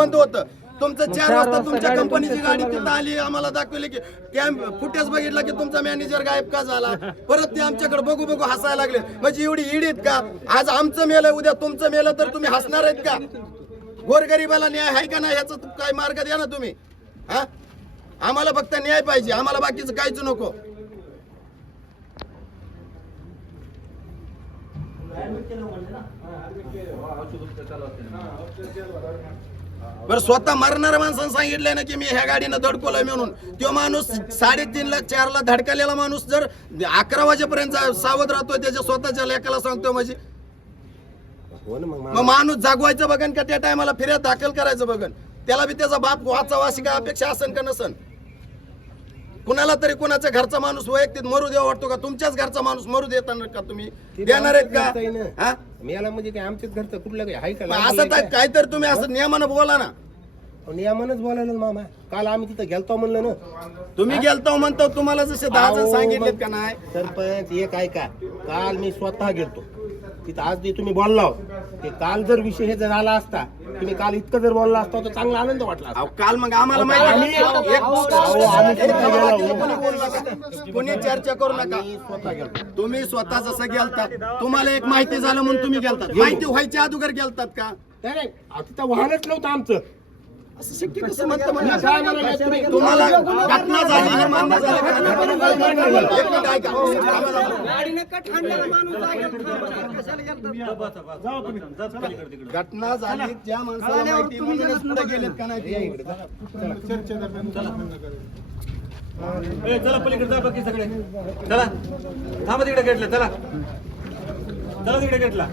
बंद होतं तुमचं 4 वाजता तुमच्या कंपनीची गाडी तिथं आली आम्हाला दाखवली की फुटेज बघितला की तुमचा मॅनेजर गायब का झाला परत ते आमच्याकडे बघू बघू हसायला लागले म्हणजे एवढी इडीत का आज आमचं मेलं उद्या तुमचं मेलं तर तुम्ही हसणार आहेत का गोरगरिबाला न्याय आहे का नाही याचा काय मार्ग द्या ना तुम्ही हा आम्हाला फक्त न्याय पाहिजे आम्हाला बाकीचं काहीच नको बरं स्वतः मरणाऱ्या माणसानं सांगितलंय ना की मी ह्या गाडीनं धडकवलंय म्हणून तो माणूस 3:30 4 ला धडकलेला माणूस जर 11 वाजेपर्यंत सावध राहतोय त्याच्या स्वतःच्या लेकाला सांगतोय म्हणजे मग माणूस जागवायचं बघन का त्या टायमाला फिर्याद दाखल करायचं बघन त्याला बी त्याचा बाप वाचावा अशी काय अपेक्षा असन का नसन कुणाला तरी कुणाच्या घरचा माणूस वैयक्तिक मरू देवा वाटतो का तुमच्याच घरचा माणूस मरू देताना का तुम्ही देणार आहेत का हा मेला म्हणजे काय आमच्याच घरचं कुठलं काय आहे का असं काय तर तुम्ही असं नियमानं बोला ना नियमानच बोलायला मामा काल आम्ही तिथं गेलतो म्हणलं ना तुम्ही गेलतो म्हणतो तुम्हाला जसे 10 जण सांगितलेत का नाही सरपंच एक ऐका काल मी स्वतः गेलतो तिथं आज जे तुम्ही बोलला ते काल जर विषय हे जर आला असता तुम्ही काल इतकं जर बोलला असता तर चांगला आनंद वाटला असता. काल मग आम्हाला माहिती कोणी चर्चा करू नका स्वतः गेलतो तुम्ही स्वतः जसं गेलतात तुम्हाला एक माहिती झालं म्हणून तुम्ही गेलतात माहिती व्हायच्या अगोदर गेलतात का नाही तिथं वाहनच नव्हतं आमचं असं शक्य कसं म्हणतं मला? तुम्हाला घटना झाली हे मान्य झालं का? एक मिनिट ऐका. घटना झाली ज्या माणसाला माहिती म्हणूनच पुढे गेलेत का नाही चला पलीकडे जा बाकी सगळे चला थांबा तिकडे गेटला चला चला तिकडे गेटला